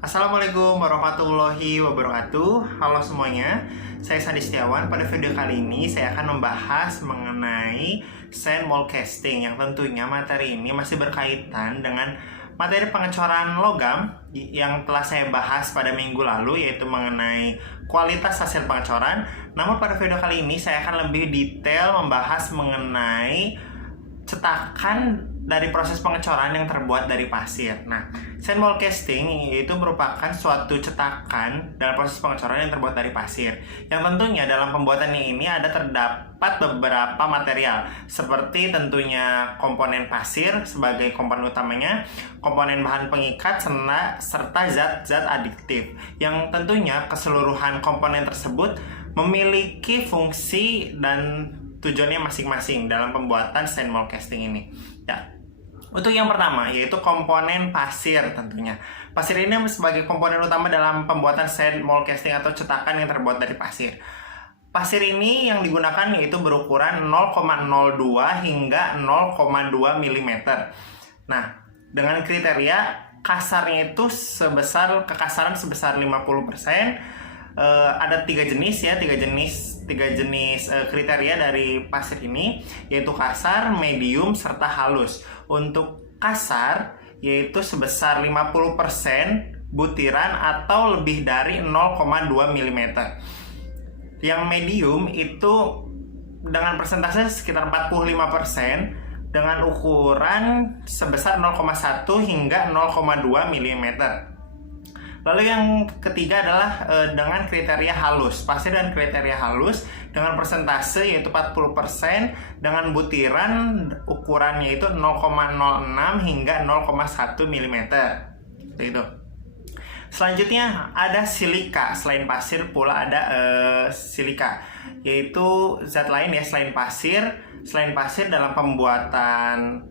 Assalamualaikum warahmatullahi wabarakatuh. Halo semuanya, saya Sandi Setiawan. Pada video kali ini saya akan membahas mengenai sand mold casting, yang tentunya materi ini masih berkaitan dengan materi pengecoran logam yang telah saya bahas pada minggu lalu, yaitu mengenai kualitas hasil pengecoran. Namun pada video kali ini saya akan lebih detail membahas mengenai cetakan dari proses pengecoran yang terbuat dari pasir. Nah, sand mold casting itu merupakan suatu cetakan dalam proses pengecoran yang terbuat dari pasir. Yang tentunya dalam pembuatannya ini terdapat beberapa material, seperti tentunya komponen pasir sebagai komponen utamanya, komponen bahan pengikat, serta zat-zat adiktif. Yang tentunya keseluruhan komponen tersebut memiliki fungsi dan tujuannya masing-masing dalam pembuatan sand mold casting ini. Ya, untuk yang pertama yaitu komponen pasir tentunya. Pasir ini sebagai komponen utama dalam pembuatan sand mold casting atau cetakan yang terbuat dari pasir. Pasir ini yang digunakan yaitu berukuran 0,02 hingga 0,2 mm. Nah, dengan kriteria kasarnya itu kekasaran sebesar 50%. Ada tiga jenis kriteria dari pasir ini, yaitu kasar, medium, serta halus. Untuk kasar yaitu sebesar 50% butiran atau lebih dari 0,2 mm. Yang medium itu dengan persentase sekitar 45% dengan ukuran sebesar 0,1 hingga 0,2 mm. Lalu yang ketiga adalah dengan kriteria halus. Pasir dan kriteria halus dengan persentase yaitu 40% dengan butiran ukurannya itu 0,06 hingga 0,1 mm. Itu. Selanjutnya ada silika. Selain pasir pula ada silika, yaitu zat lain ya selain pasir. Selain pasir dalam pembuatan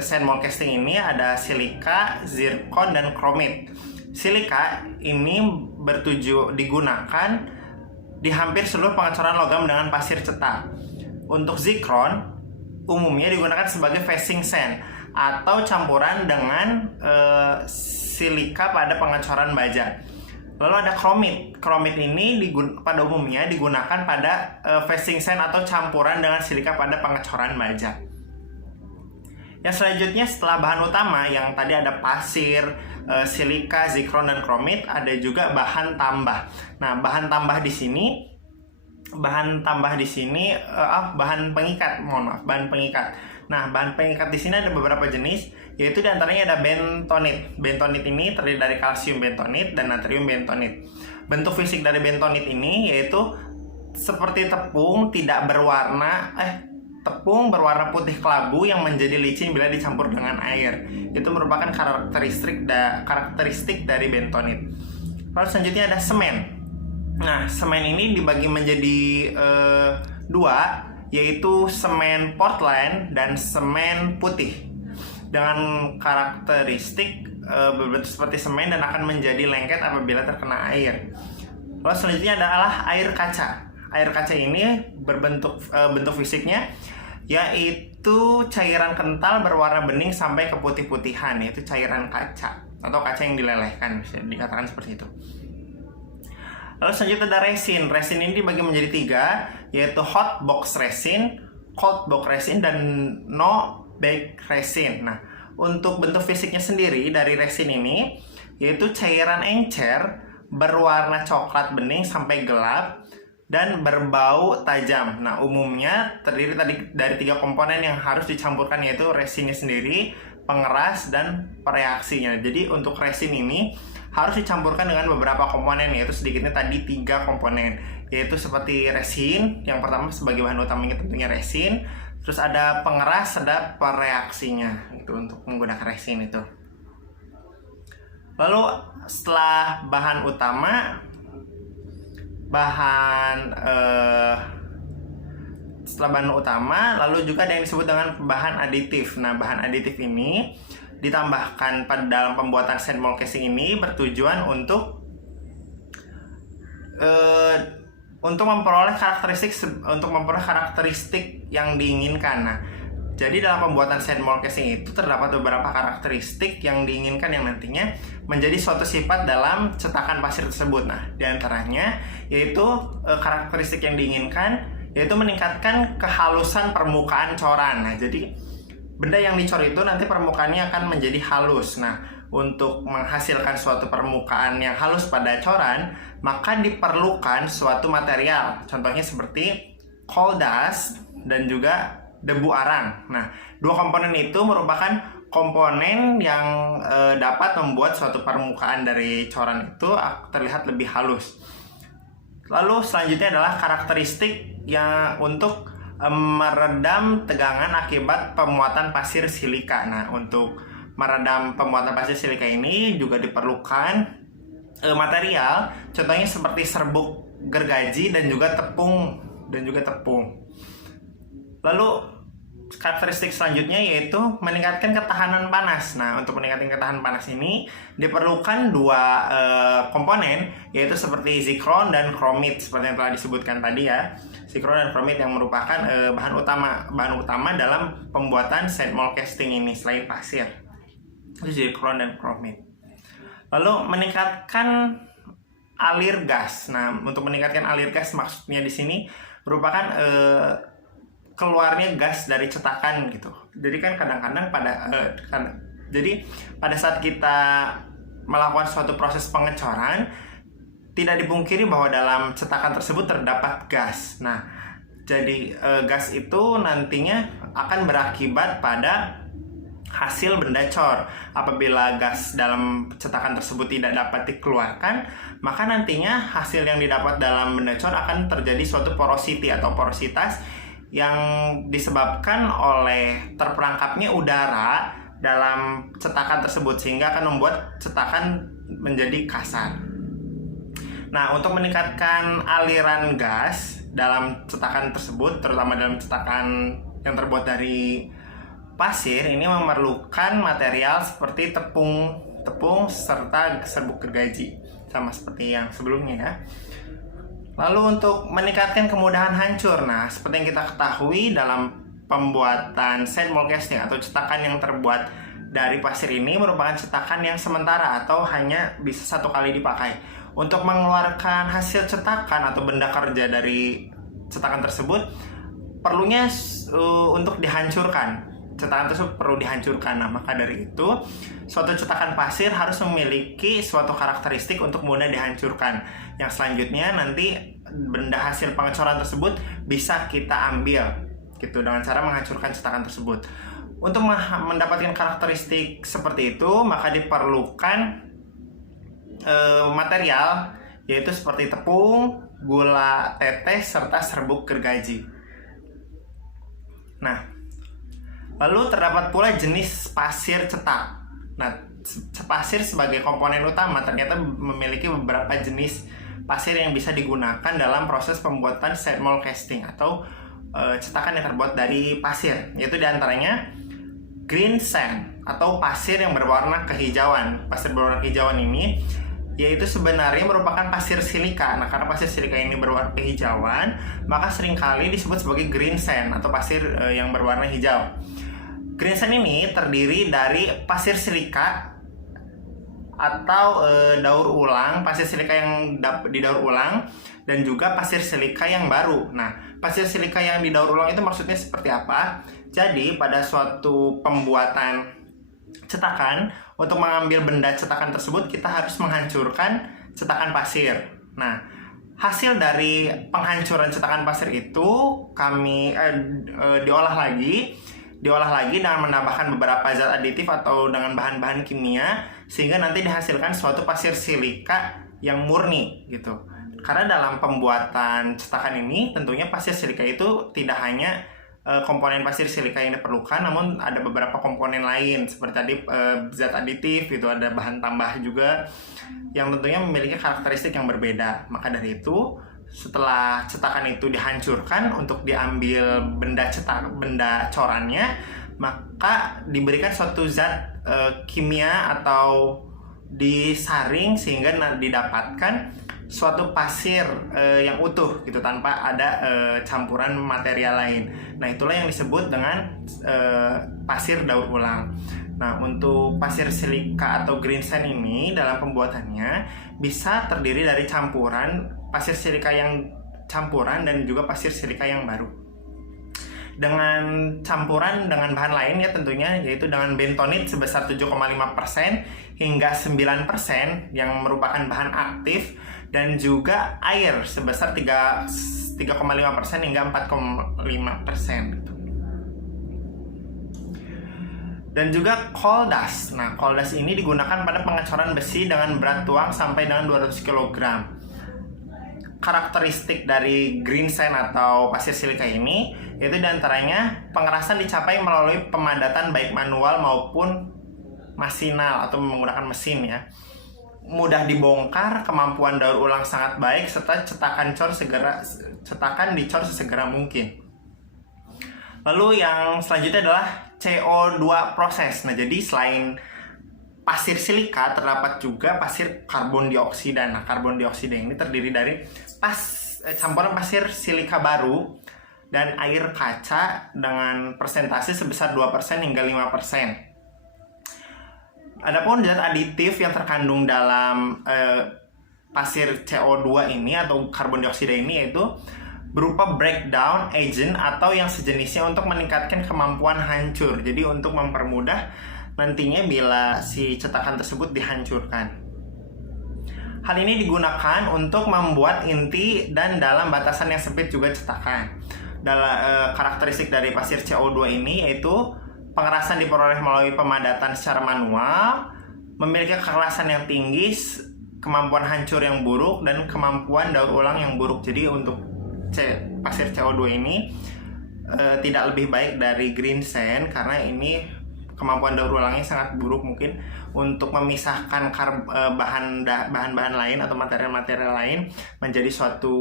sand mold casting ini ada silika, zirkon, dan kromit. Silika ini digunakan di hampir seluruh pengecoran logam dengan pasir cetak. Untuk zirkon umumnya digunakan sebagai facing sand atau campuran dengan silika pada pengecoran baja. Lalu ada kromit. Kromit ini pada umumnya digunakan pada facing sand atau campuran dengan silika pada pengecoran baja. Yang selanjutnya setelah bahan utama yang tadi ada pasir, silika, zirkon, dan kromit, ada juga bahan tambah. Nah, bahan tambah di sini bahan pengikat. Nah, bahan pengikat di sini ada beberapa jenis, yaitu diantaranya ada bentonit. Bentonit ini terdiri dari kalsium bentonit dan natrium bentonit. Bentuk fisik dari bentonit ini yaitu seperti tepung berwarna putih kelabu yang menjadi licin bila dicampur dengan air. Itu merupakan karakteristik dari bentonit. Lalu selanjutnya ada semen. Nah, semen ini dibagi menjadi dua, yaitu semen Portland dan semen putih. Dengan karakteristik berbentuk seperti semen dan akan menjadi lengket apabila terkena air. Lalu selanjutnya adalah air kaca. Air kaca ini bentuk fisiknya yaitu cairan kental berwarna bening sampai ke putih-putihan, yaitu cairan kaca atau kaca yang dilelehkan, bisa dikatakan seperti itu. Lalu selanjutnya ada resin. Resin ini dibagi menjadi tiga, yaitu hot box resin, cold box resin, dan no bake resin. Nah, untuk bentuk fisiknya sendiri dari resin ini yaitu cairan encer berwarna coklat bening sampai gelap dan berbau tajam. Nah, umumnya terdiri dari tiga komponen yang harus dicampurkan, yaitu resinnya sendiri, pengeras, dan pereaksinya. Jadi untuk resin ini harus dicampurkan dengan beberapa komponen, yaitu sedikitnya tadi tiga komponen, yaitu seperti resin. Yang pertama sebagai bahan utamanya tentunya resin, terus ada pengeras, ada pereaksinya. Itu untuk menggunakan resin itu. Lalu setelah bahan utama, lalu juga ada yang disebut dengan bahan aditif. Nah, bahan aditif ini ditambahkan pada dalam pembuatan sand mold casting ini bertujuan untuk memperoleh karakteristik yang diinginkan. Nah, Jadi dalam pembuatan sand mold casting itu terdapat beberapa karakteristik yang diinginkan yang nantinya menjadi suatu sifat dalam cetakan pasir tersebut. Nah, diantaranya yaitu karakteristik yang diinginkan yaitu meningkatkan kehalusan permukaan coran. Nah, jadi benda yang dicor itu nanti permukaannya akan menjadi halus. Nah, untuk menghasilkan suatu permukaan yang halus pada coran, maka diperlukan suatu material. Contohnya seperti coal dust dan juga debu arang. Nah, dua komponen itu merupakan komponen yang dapat membuat suatu permukaan dari coran itu terlihat lebih halus. Lalu selanjutnya adalah karakteristik yang untuk meredam tegangan akibat pemuatan pasir silika. Nah, untuk meredam pemuatan pasir silika ini juga diperlukan material, contohnya seperti serbuk gergaji dan juga tepung. Lalu karakteristik selanjutnya yaitu meningkatkan ketahanan panas. Nah, untuk meningkatkan ketahanan panas ini diperlukan dua komponen, yaitu seperti zikron dan chromit seperti yang telah disebutkan tadi ya. Zikron dan chromit yang merupakan bahan utama dalam pembuatan sand mold casting ini selain pasir. Itu zikron dan chromit. Lalu meningkatkan alir gas. Nah, untuk meningkatkan alir gas maksudnya di sini merupakan keluarnya gas dari cetakan gitu. Jadi kan kadang-kadang pada saat kita melakukan suatu proses pengecoran, tidak dipungkiri bahwa dalam cetakan tersebut terdapat gas. Nah, jadi gas itu nantinya akan berakibat pada hasil benda cor. Apabila gas dalam cetakan tersebut tidak dapat dikeluarkan, maka nantinya hasil yang didapat dalam benda cor akan terjadi suatu porosity atau porositas yang disebabkan oleh terperangkapnya udara dalam cetakan tersebut, sehingga akan membuat cetakan menjadi kasar. Nah, untuk meningkatkan aliran gas dalam cetakan tersebut, terutama dalam cetakan yang terbuat dari pasir, ini memerlukan material seperti tepung serta serbuk gergaji, sama seperti yang sebelumnya ya. Lalu untuk meningkatkan kemudahan hancur. Nah, seperti yang kita ketahui dalam pembuatan sand mold casting atau cetakan yang terbuat dari pasir ini merupakan cetakan yang sementara atau hanya bisa satu kali dipakai. Untuk mengeluarkan hasil cetakan atau benda kerja dari cetakan tersebut perlunya untuk dihancurkan. Cetakan tersebut perlu dihancurkan. Nah, maka dari itu suatu cetakan pasir harus memiliki suatu karakteristik untuk mudah dihancurkan. Yang selanjutnya nanti benda hasil pengecoran tersebut bisa kita ambil gitu dengan cara menghancurkan cetakan tersebut. Untuk mendapatkan karakteristik seperti itu, maka diperlukan material yaitu seperti tepung, gula tetes serta serbuk gergaji. Nah, lalu terdapat pula jenis pasir cetak. Nah, pasir sebagai komponen utama ternyata memiliki beberapa jenis pasir yang bisa digunakan dalam proses pembuatan sand mold casting atau cetakan yang terbuat dari pasir, yaitu diantaranya green sand atau pasir yang berwarna kehijauan. Pasir berwarna kehijauan ini yaitu sebenarnya merupakan pasir silika. Nah, karena pasir silika ini berwarna kehijauan, maka seringkali disebut sebagai green sand atau pasir yang berwarna hijau. Green sand ini terdiri dari pasir silika atau daur ulang, pasir silika yang didaur ulang, dan juga pasir silika yang baru. Nah, pasir silika yang didaur ulang itu maksudnya seperti apa? Jadi, pada suatu pembuatan cetakan, untuk mengambil benda cetakan tersebut, kita harus menghancurkan cetakan pasir. Nah, hasil dari penghancuran cetakan pasir itu kami diolah lagi dengan menambahkan beberapa zat aditif atau dengan bahan-bahan kimia, sehingga nanti dihasilkan suatu pasir silika yang murni gitu. Karena dalam pembuatan cetakan ini tentunya pasir silika itu tidak hanya komponen pasir silika yang diperlukan, namun ada beberapa komponen lain seperti tadi zat aditif itu, ada bahan tambah juga yang tentunya memiliki karakteristik yang berbeda. Maka dari itu, setelah cetakan itu dihancurkan untuk diambil benda corannya, maka diberikan suatu zat kimia atau disaring sehingga didapatkan suatu pasir yang utuh gitu tanpa ada campuran material lain. Nah, itulah yang disebut dengan pasir daur ulang. Nah, untuk pasir silika atau green sand ini dalam pembuatannya bisa terdiri dari campuran pasir silika yang campuran dan juga pasir silika yang baru. Dengan campuran dengan bahan lain ya tentunya, yaitu dengan bentonit sebesar 7,5% hingga 9% yang merupakan bahan aktif, dan juga air sebesar 3,5% hingga 4,5%. Dan juga coal dust. Nah, coal dust ini digunakan pada pengecoran besi dengan berat tuang sampai dengan 200 kg. Karakteristik dari green sand atau pasir silika ini yaitu diantaranya pengerasan dicapai melalui pemadatan baik manual maupun masinal atau menggunakan mesin ya. Mudah dibongkar, kemampuan daur ulang sangat baik, serta cetakan dicor sesegera mungkin. Lalu yang selanjutnya adalah CO2 proses. Nah, jadi selain pasir silika terdapat juga pasir karbon dioksida. Nah, karbon dioksida ini terdiri dari campuran pasir silika baru dan air kaca dengan persentase sebesar 2% hingga 5%. Adapun zat aditif yang terkandung dalam pasir CO2 ini atau karbon dioksida ini yaitu berupa breakdown agent atau yang sejenisnya untuk meningkatkan kemampuan hancur. Jadi untuk mempermudah nantinya bila si cetakan tersebut dihancurkan. Hal ini digunakan untuk membuat inti dan dalam batasan yang sempit juga cetakan. Karakteristik dari pasir CO2 ini yaitu pengerasan diperoleh melalui pemadatan secara manual, memiliki kekerasan yang tinggi, kemampuan hancur yang buruk, dan kemampuan daur ulang yang buruk. Jadi untuk pasir CO2 ini tidak lebih baik dari green sand karena ini kemampuan daur ulangnya sangat buruk. Mungkin untuk memisahkan bahan-bahan lain atau material-material lain menjadi suatu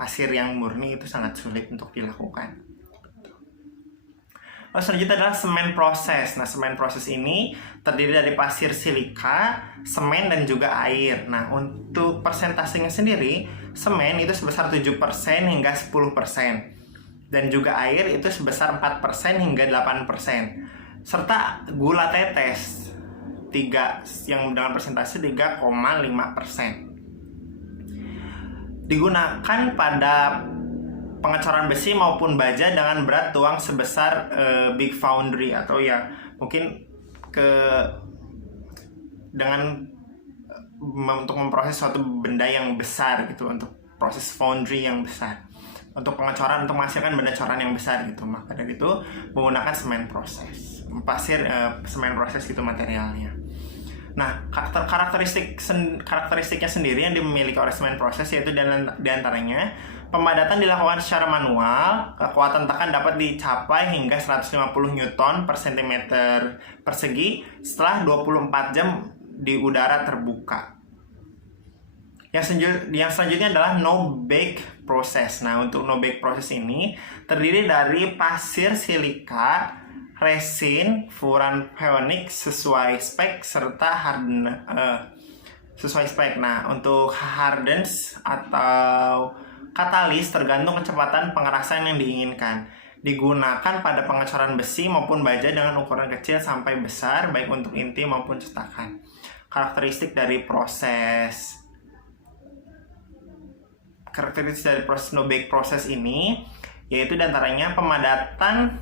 pasir yang murni itu sangat sulit untuk dilakukan. Lalu selanjutnya adalah semen proses. Nah, semen proses ini terdiri dari pasir silika, semen, dan juga air. Nah, untuk persentasenya sendiri, semen itu sebesar 7% hingga 10%. Dan juga air itu sebesar 4% hingga 8%. Serta gula tetes yang dengan persentase 3,5%. Digunakan pada pengecoran besi maupun baja dengan berat tuang sebesar big foundry atau ya mungkin untuk memproses suatu benda yang besar gitu, untuk proses foundry yang besar, untuk pengecoran, untuk menghasilkan benda coran yang besar gitu. Maka dari itu menggunakan semen proses, semen proses gitu materialnya. Nah, karakteristiknya sendiri yang dimiliki oleh semen proses yaitu diantaranya pemadatan dilakukan secara manual, kekuatan tekan dapat dicapai hingga 150 Newton per cm persegi setelah 24 jam di udara terbuka. Yang selanjutnya adalah no bake proses. Nah, untuk no bake proses ini terdiri dari pasir silika, resin, furan peonik sesuai spek serta sesuai spek. Nah, untuk hardens atau katalis tergantung kecepatan pengerasan yang diinginkan. Digunakan pada pengecoran besi maupun baja dengan ukuran kecil sampai besar, baik untuk inti maupun cetakan. Karakteristik dari proses no bake proses ini yaitu diantaranya pemadatan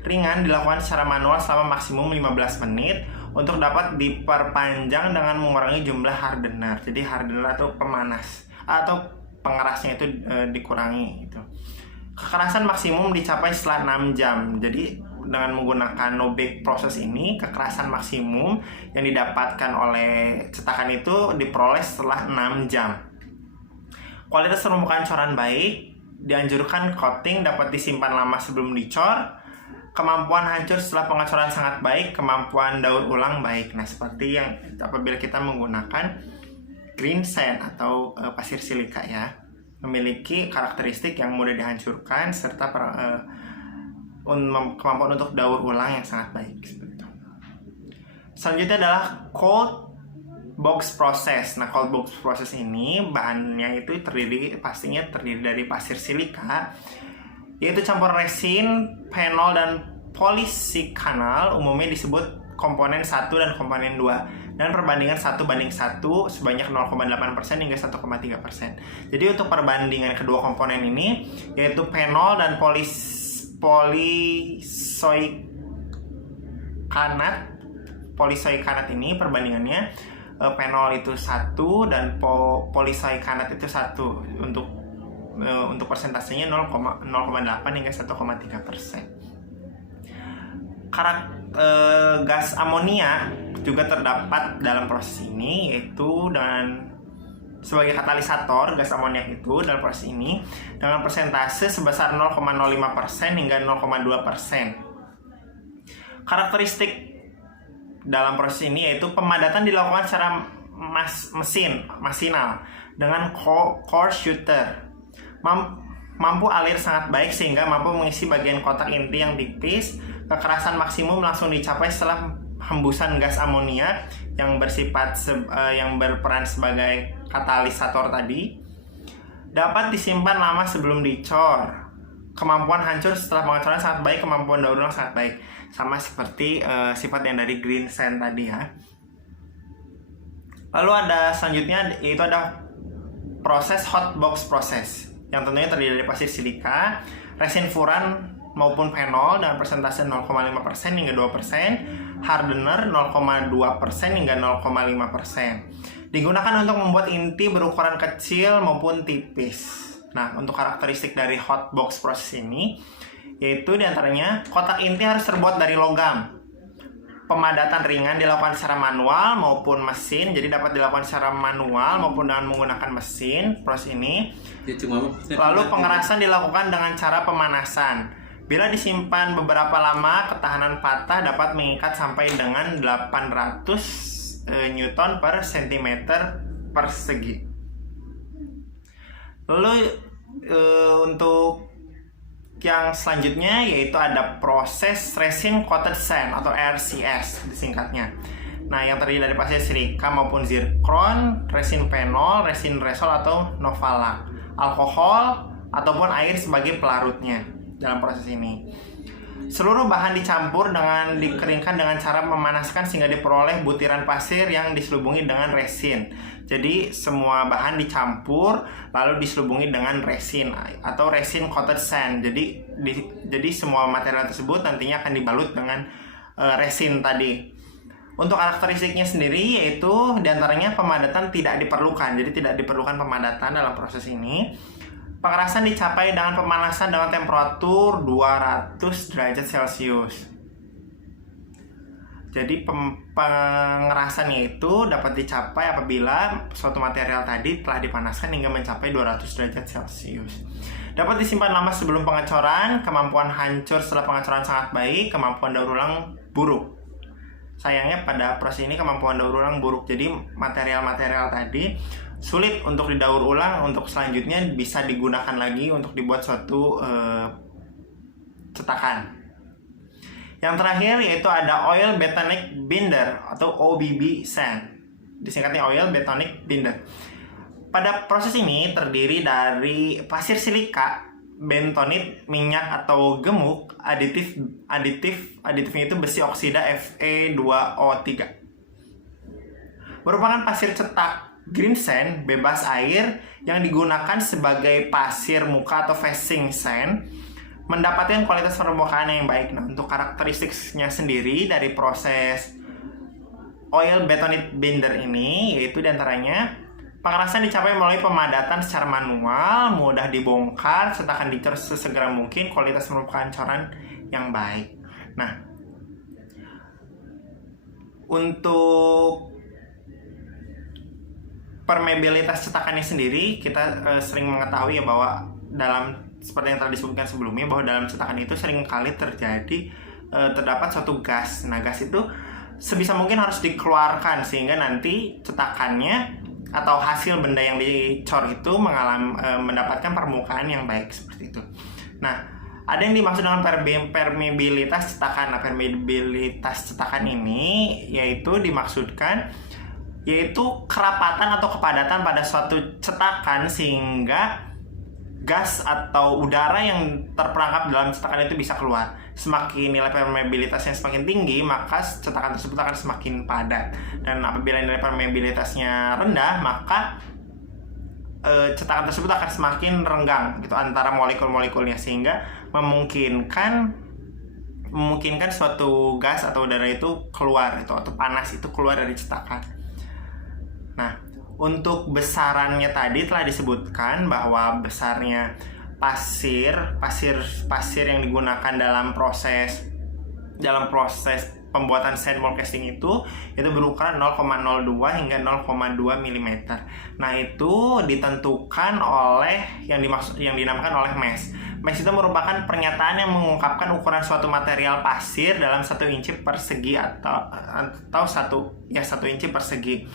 ringan dilakukan secara manual selama maksimum 15 menit untuk dapat diperpanjang dengan mengurangi jumlah hardener. Jadi hardener atau pemanas atau pengerasnya itu dikurangi gitu. Kekerasan maksimum dicapai setelah 6 jam. Jadi dengan menggunakan no bake proses ini, kekerasan maksimum yang didapatkan oleh cetakan itu diperoleh setelah 6 jam. Kualitas permukaan coran baik, dianjurkan coating dapat disimpan lama sebelum dicor. Kemampuan hancur setelah pengecoran sangat baik, kemampuan daur ulang baik. Nah, seperti yang apabila kita menggunakan green sand atau pasir silika ya, memiliki karakteristik yang mudah dihancurkan serta kemampuan untuk daur ulang yang sangat baik. Selanjutnya adalah cold box process. Nah, cold box process ini bahannya itu pastinya terdiri dari pasir silika, yaitu campuran resin, phenol, dan polisikanal, umumnya disebut komponen 1 dan komponen 2, dan perbandingan 1:1 sebanyak 0,8% hingga 1,3%. Jadi untuk perbandingan kedua komponen ini, yaitu phenol dan polisoikanat ini perbandingannya, phenol itu 1 dan polisoikanat itu 1, untuk persentasenya 0,8 hingga 1,3%. Gas amonia juga terdapat dalam proses ini, yaitu dan sebagai katalisator. Gas amonia itu dalam proses ini dengan persentase sebesar 0,05% hingga 0,2%. Karakteristik dalam proses ini yaitu pemadatan dilakukan secara masinal dengan core shooter, mampu alir sangat baik sehingga mampu mengisi bagian kotak inti yang tipis. Kekerasan maksimum langsung dicapai setelah hembusan gas amonia yang yang berperan sebagai katalisator tadi. Dapat disimpan lama sebelum dicor. Kemampuan hancur setelah pengecoran sangat baik, kemampuan daur ulang sangat baik. Sama seperti sifat yang dari green sand tadi ya. Lalu ada selanjutnya, yaitu ada proses hot box process, yang tentunya terdiri dari pasir silika, resin furan maupun phenol dengan persentase 0,5% hingga 2%, hardener 0,2% hingga 0,5%. Digunakan untuk membuat inti berukuran kecil maupun tipis. Nah, untuk karakteristik dari hot box process ini, yaitu diantaranya kotak inti harus terbuat dari logam. Pemadatan ringan dilakukan secara manual maupun mesin, jadi dapat dilakukan secara manual maupun dengan menggunakan mesin proses ini. Lalu pengerasan dilakukan dengan cara pemanasan. Bila disimpan beberapa lama, ketahanan patah dapat mengikat sampai dengan 800 Newton per cm persegi. Lalu untuk yang selanjutnya yaitu ada proses resin coated sand atau RCS disingkatnya. Nah, yang terdiri dari pasir silika maupun zircon, resin phenol, resin resol atau novalak, alkohol ataupun air sebagai pelarutnya dalam proses ini. Seluruh bahan dicampur dengan dikeringkan dengan cara memanaskan sehingga diperoleh butiran pasir yang diselubungi dengan resin. Jadi semua bahan dicampur lalu diselubungi dengan resin atau resin coated sand. Jadi semua material tersebut nantinya akan dibalut dengan resin tadi. Untuk karakteristiknya sendiri yaitu diantaranya pemadatan tidak diperlukan. Jadi tidak diperlukan pemadatan dalam proses ini. Pengerasan dicapai dengan pemanasan dengan temperatur 200 derajat Celcius. Jadi pengerasannya itu dapat dicapai apabila suatu material tadi telah dipanaskan hingga mencapai 200 derajat Celcius. Dapat disimpan lama sebelum pengecoran, kemampuan hancur setelah pengecoran sangat baik, kemampuan daur ulang buruk. Sayangnya pada proses ini kemampuan daur ulang buruk. Jadi material-material tadi sulit untuk didaur ulang, untuk selanjutnya bisa digunakan lagi untuk dibuat suatu cetakan. Yang terakhir yaitu ada oil bentonic binder atau OBB sand, disingkatnya oil bentonic binder. Pada proses ini terdiri dari pasir silika, bentonit, minyak atau gemuk, aditifnya itu besi oksida Fe2O3. Merupakan pasir cetak green sand bebas air yang digunakan sebagai pasir muka atau facing sand, mendapatkan kualitas permukaan yang baik. Nah, untuk karakteristiknya sendiri dari proses oil bentonit binder ini yaitu diantaranya pengerasan dicapai melalui pemadatan secara manual, mudah dibongkar, cetakan dicor sesegera mungkin, kualitas permukaan coran yang baik. Nah, untuk permeabilitas cetakannya sendiri kita sering mengetahui ya bahwa dalam seperti yang telah disebutkan sebelumnya bahwa dalam cetakan itu seringkali terjadi terdapat suatu gas. Nah, gas itu sebisa mungkin harus dikeluarkan sehingga nanti cetakannya atau hasil benda yang dicor itu mendapatkan permukaan yang baik seperti itu. Nah, ada yang dimaksud dengan permeabilitas cetakan. Nah, permeabilitas cetakan ini yaitu dimaksudkan yaitu kerapatan atau kepadatan pada suatu cetakan sehingga gas atau udara yang terperangkap dalam cetakan itu bisa keluar. Semakin nilai permeabilitasnya semakin tinggi, maka cetakan tersebut akan semakin padat. Dan apabila nilai permeabilitasnya rendah, maka cetakan tersebut akan semakin renggang gitu antara molekul-molekulnya, sehingga memungkinkan suatu gas atau udara itu keluar itu, atau panas itu keluar dari cetakan. Nah, untuk besarannya tadi telah disebutkan bahwa besarnya pasir yang digunakan dalam proses pembuatan sand mold casting itu berukuran 0,02 hingga 0,2 mm. Nah, itu ditentukan oleh yang dinamakan oleh mesh. Mesh itu merupakan pernyataan yang mengungkapkan ukuran suatu material pasir dalam 1 inci persegi atau 1 inci persegi.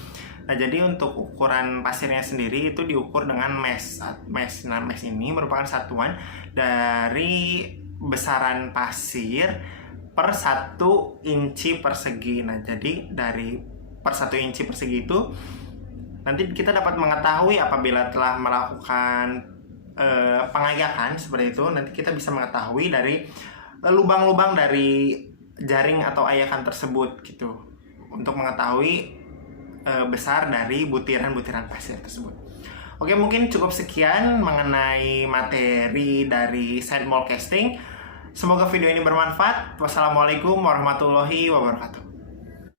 Nah, jadi untuk ukuran pasirnya sendiri itu diukur dengan mesh. Nah, mesh ini merupakan satuan dari besaran pasir per 1 inci persegi. Nah, jadi dari per 1 inci persegi itu nanti kita dapat mengetahui apabila telah melakukan pengayakan seperti itu, nanti kita bisa mengetahui dari lubang-lubang dari jaring atau ayakan tersebut gitu, untuk mengetahui besar dari butiran-butiran pasir tersebut. Oke, mungkin cukup sekian mengenai materi dari sand mold casting. Semoga video ini bermanfaat. Wassalamualaikum warahmatullahi wabarakatuh.